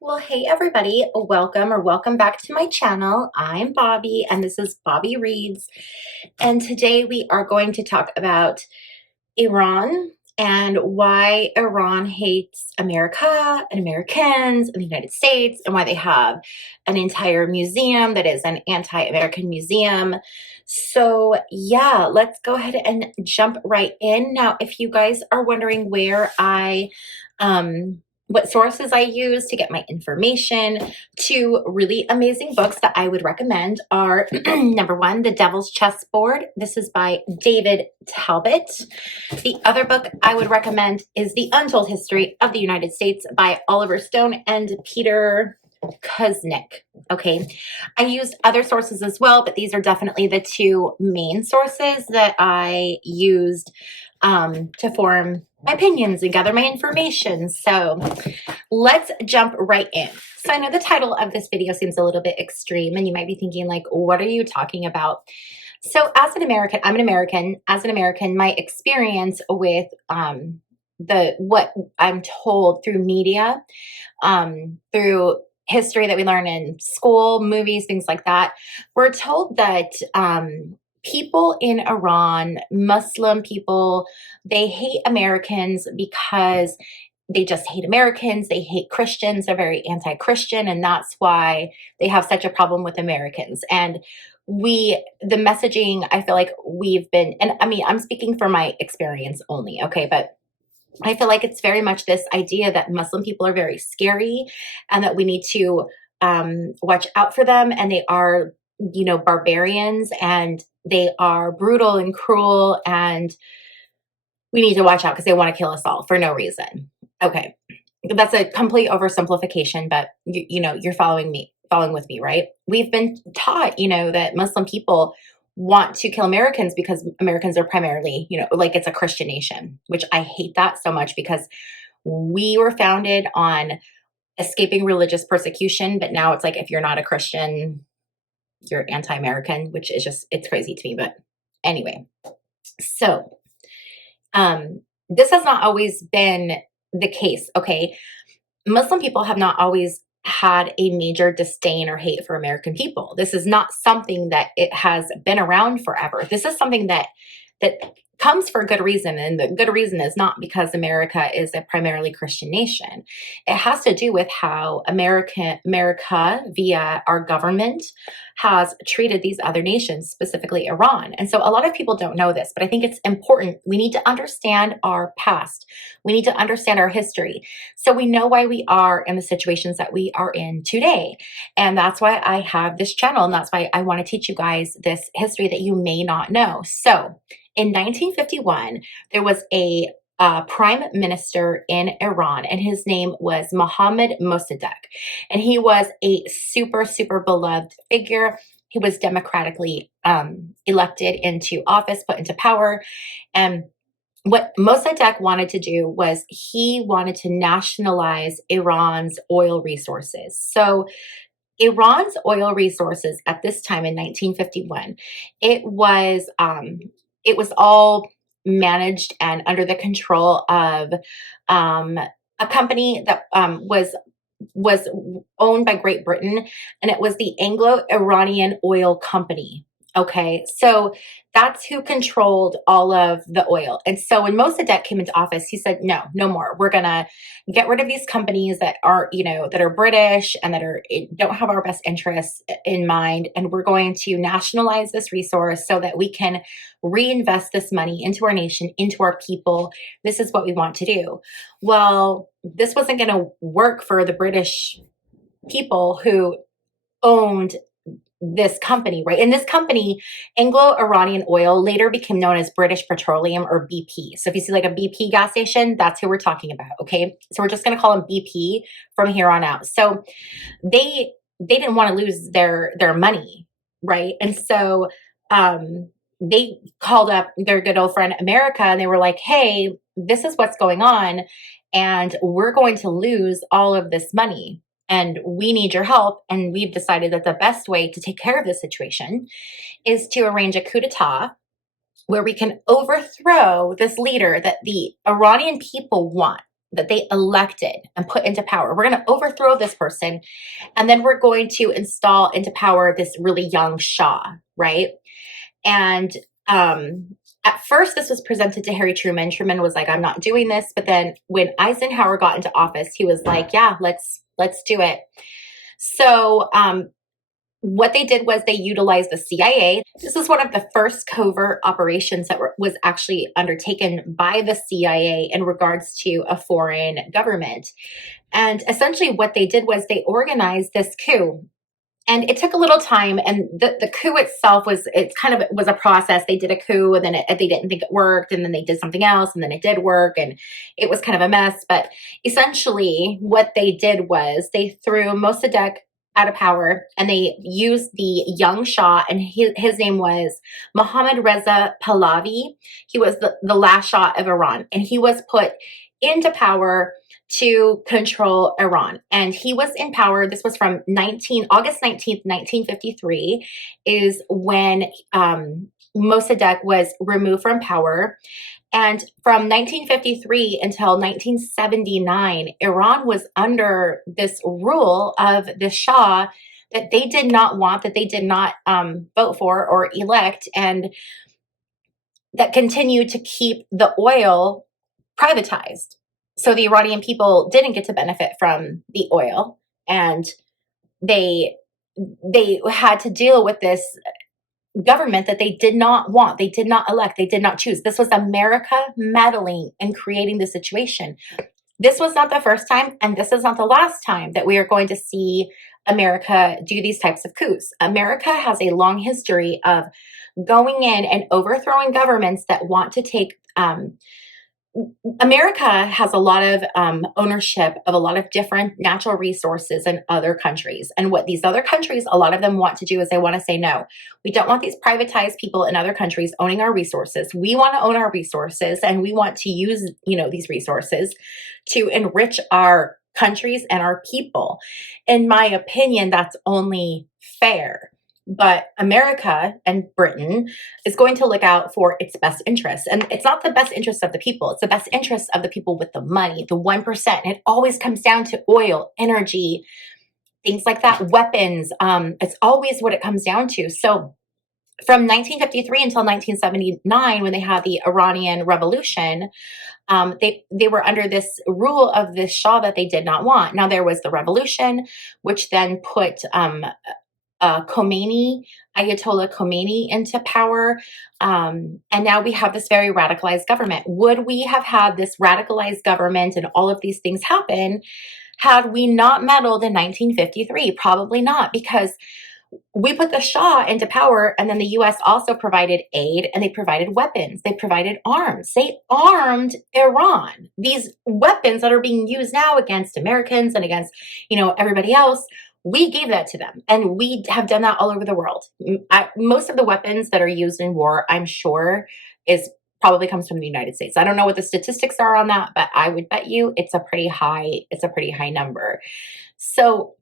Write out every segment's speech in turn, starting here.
Well, hey everybody, welcome back to my channel. I'm Bobbie and this is Bobbie Reads. And today we are going to talk about Iran and why Iran hates America and Americans and the United States, and why they have an entire museum that is an anti-American museum. So yeah, let's go ahead and jump right in. Now, if you guys are wondering where what sources I use to get my information, two really amazing books that I would recommend are number one, The Devil's Chessboard. This is by David Talbot. The other book I would recommend is The Untold History of the United States by Oliver Stone and Peter Kuznick. Okay, I used other sources as well, but these are definitely the two main sources that I used to form my opinions and gather my information. So let's jump right in. So I know the title of this video seems a little bit extreme, and you might be thinking like, what are you talking about? So as an American, I'm an American. As an American, my experience with what I'm told through media, through history that we learn in school, movies, things like that, we're told that people in Iran, Muslim people, they hate Americans because they just hate Americans. They hate Christians. They're very anti-Christian, and that's why they have such a problem with Americans. And the messaging, I feel like we've been, and I mean, I'm speaking from my experience only, okay, but I feel like it's very much this idea that Muslim people are very scary and that we need to watch out for them. And they are, barbarians, and they are brutal and cruel, and we need to watch out because they want to kill us all for no reason. Okay. That's a complete oversimplification, but you're following with me, right? We've been taught, that Muslim people want to kill Americans because Americans are primarily, like it's a Christian nation, which I hate that so much because we were founded on escaping religious persecution. But now it's like, if you're not a Christian, you're anti-American, which is just, it's crazy to me. But anyway, so this has not always been the case. Okay. Muslim people have not always had a major disdain or hate for American people. This is not something that it has been around forever. This is something that comes for a good reason. And the good reason is not because America is a primarily Christian nation. It has to do with how America via our government has treated these other nations, specifically Iran. And so a lot of people don't know this, but I think it's important. We need to understand our past. We need to understand our history, so we know why we are in the situations that we are in today. And that's why I have this channel. And that's why I want to teach you guys this history that you may not know. So in 1951, there was a prime minister in Iran, and his name was Mohammad Mossadegh. And he was a super, super beloved figure. He was democratically elected into office, put into power. And what Mossadegh wanted to do was he wanted to nationalize Iran's oil resources. So Iran's oil resources at this time in 1951, it was all managed and under the control of a company that was owned by Great Britain, and it was the Anglo-Iranian Oil Company. Okay, so that's who controlled all of the oil. And so when Mossadegh came into office, he said, no more. We're going to get rid of these companies that are, that are British and that don't have our best interests in mind. And we're going to nationalize this resource so that we can reinvest this money into our nation, into our people. This is what we want to do. Well, this wasn't going to work for the British people who owned this company, right? And this company, Anglo-Iranian Oil, later became known as British Petroleum, or BP. So if you see like a BP gas station, that's who we're talking about, okay? So we're just going to call them BP from here on out. So they didn't want to lose their money, right? And so they called up their good old friend America, and they were like, hey, this is what's going on, and we're going to lose all of this money, and we need your help. And we've decided that the best way to take care of this situation is to arrange a coup d'etat where we can overthrow this leader that the Iranian people want. that they elected and put into power. We're going to overthrow this person, and then we're going to install into power this really young Shah, right? And at first, this was presented to Harry Truman. Truman was like, "I'm not doing this." But then, when Eisenhower got into office, he was like, "Yeah, let's do it." So, what they did was they utilized the CIA. This was one of the first covert operations that was actually undertaken by the CIA in regards to a foreign government. And essentially what they did was they organized this coup. And it took a little time, and the coup itself was a process. They did a coup, and then they didn't think it worked, and then they did something else, and then it did work, and it was kind of a mess. But essentially what they did was they threw Mossadegh out of power, and they used the young Shah, and his name was Mohammad Reza Pahlavi. He was the last Shah of Iran, and he was put into power to control Iran. And he was in power. This was from August 19th, 1953, is when Mossadegh was removed from power. And from 1953 until 1979, Iran was under this rule of the Shah that they did not want, that they did not vote for or elect, and that continued to keep the oil privatized. So the Iranian people didn't get to benefit from the oil, and they had to deal with this government that they did not want, they did not elect, they did not choose. This was America meddling and creating the situation. This was not the first time, and this is not the last time that we are going to see America do these types of coups. America has a long history of going in and overthrowing governments that want to take America has a lot of ownership of a lot of different natural resources in other countries. And what these other countries, a lot of them want to do is they want to say, no, we don't want these privatized people in other countries owning our resources. We want to own our resources, and we want to use, these resources to enrich our countries and our people. In my opinion, that's only fair. But America and Britain is going to look out for its best interests. And it's not the best interests of the people. It's the best interests of the people with the money, the 1%. And it always comes down to oil, energy, things like that, weapons. It's always what it comes down to. So from 1953 until 1979, when they had the Iranian Revolution, they were under this rule of this Shah that they did not want. Now, there was the revolution, which then put Ayatollah Khomeini into power. And now we have this very radicalized government. Would we have had this radicalized government and all of these things happen had we not meddled in 1953? Probably not, because we put the Shah into power, and then the U.S. also provided aid, and they provided weapons. They provided arms. They armed Iran. These weapons that are being used now against Americans and against, everybody else, we gave that to them, and we have done that all over the world. Most of the weapons that are used in war, I'm sure, probably comes from the United States. I don't know what the statistics are on that, but I would bet you it's a pretty high number. So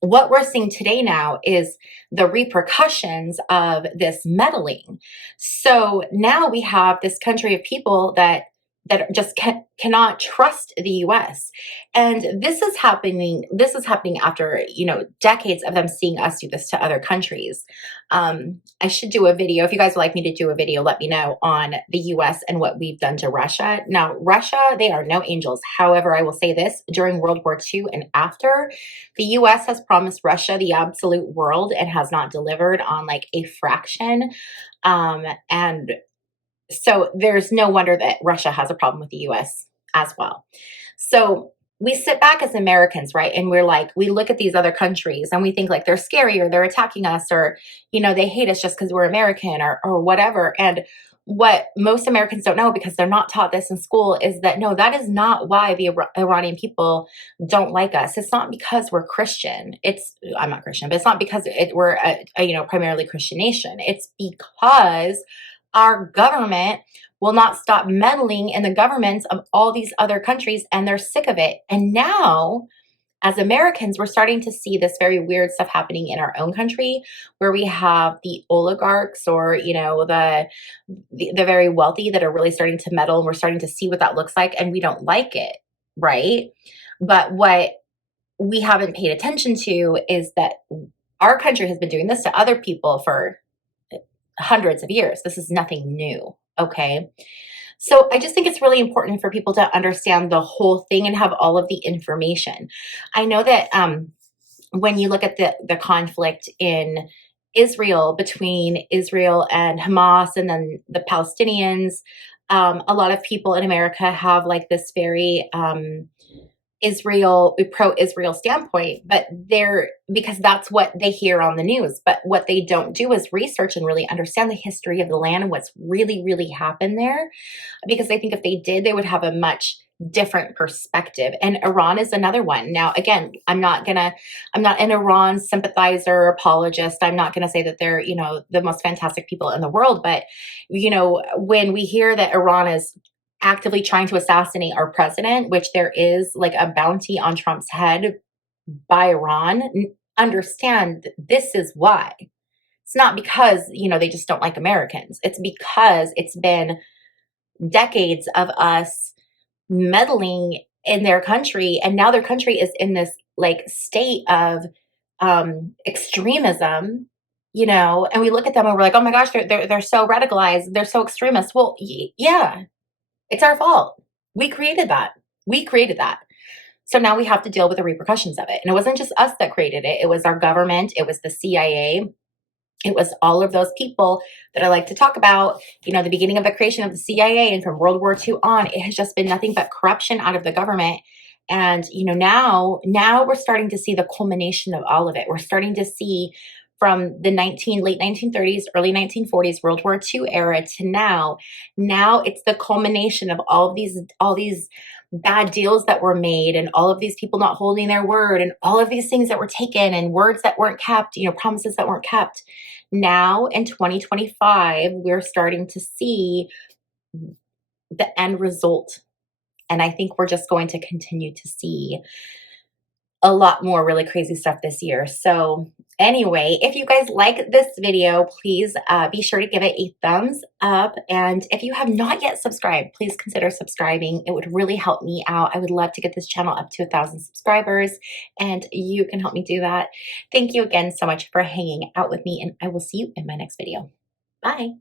what we're seeing today now is the repercussions of this meddling. So now we have this country of people that just cannot trust the U.S. And this is happening after, decades of them seeing us do this to other countries. I should do a video. If you guys would like me to do a video, let me know on the U.S. and what we've done to Russia. Now, Russia, they are no angels. However, I will say this, during World War II and after, the U.S. has promised Russia the absolute world and has not delivered on like a fraction. And so there's no wonder that Russia has a problem with the U.S. as well. So we sit back as Americans, right? And we look at these other countries and we think like they're scary, or they're attacking us, or, they hate us just because we're American or whatever. And what most Americans don't know, because they're not taught this in school, is that no, that is not why the Iranian people don't like us. It's not because we're Christian. I'm not Christian, but it's not because we're a primarily Christian nation. It's because our government will not stop meddling in the governments of all these other countries, and they're sick of it. And now, as Americans, we're starting to see this very weird stuff happening in our own country, where we have the oligarchs, or the very wealthy, that are really starting to meddle, and we're starting to see what that looks like, and we don't like it. right? But what we haven't paid attention to is that our country has been doing this to other people for hundreds of years. This is nothing new, okay? So I just think it's really important for people to understand the whole thing and have all of the information. I know that when you look at the conflict in Israel, between Israel and Hamas and then the Palestinians, a lot of people in America have like this very pro-Israel standpoint, but they're, because that's what they hear on the news. But what they don't do is research and really understand the history of the land and what's really, really happened there. Because I think if they did, they would have a much different perspective. And Iran is another one. Now, again, I'm not an Iran sympathizer, apologist. I'm not gonna say that they're, the most fantastic people in the world. But, when we hear that Iran is actively trying to assassinate our president, which there is like a bounty on Trump's head by Iran, understand this is why. It's not because, they just don't like Americans. It's because it's been decades of us meddling in their country, and now their country is in this like state of extremism, and we look at them and we're like, oh my gosh, they're so radicalized, they're so extremist. Well, yeah, it's our fault. We created that. We created that. So now we have to deal with the repercussions of it. And it wasn't just us that created it. It was our government. It was the CIA. It was all of those people that I like to talk about, the beginning of the creation of the CIA, and from World War II on, it has just been nothing but corruption out of the government. And, now we're starting to see the culmination of all of it. We're starting to see from the late 1930s, early 1940s, World War II era to now it's the culmination of all these bad deals that were made, and all of these people not holding their word, and all of these things that were taken, and words that weren't kept, promises that weren't kept. Now in 2025, we're starting to see the end result. And I think we're just going to continue to see a lot more really crazy stuff this year. So anyway, if you guys like this video, please be sure to give it a thumbs up. And if you have not yet subscribed, please consider subscribing. It would really help me out. I would love to get this channel up to 1,000 subscribers, and you can help me do that. Thank you again so much for hanging out with me, and I will see you in my next video. Bye.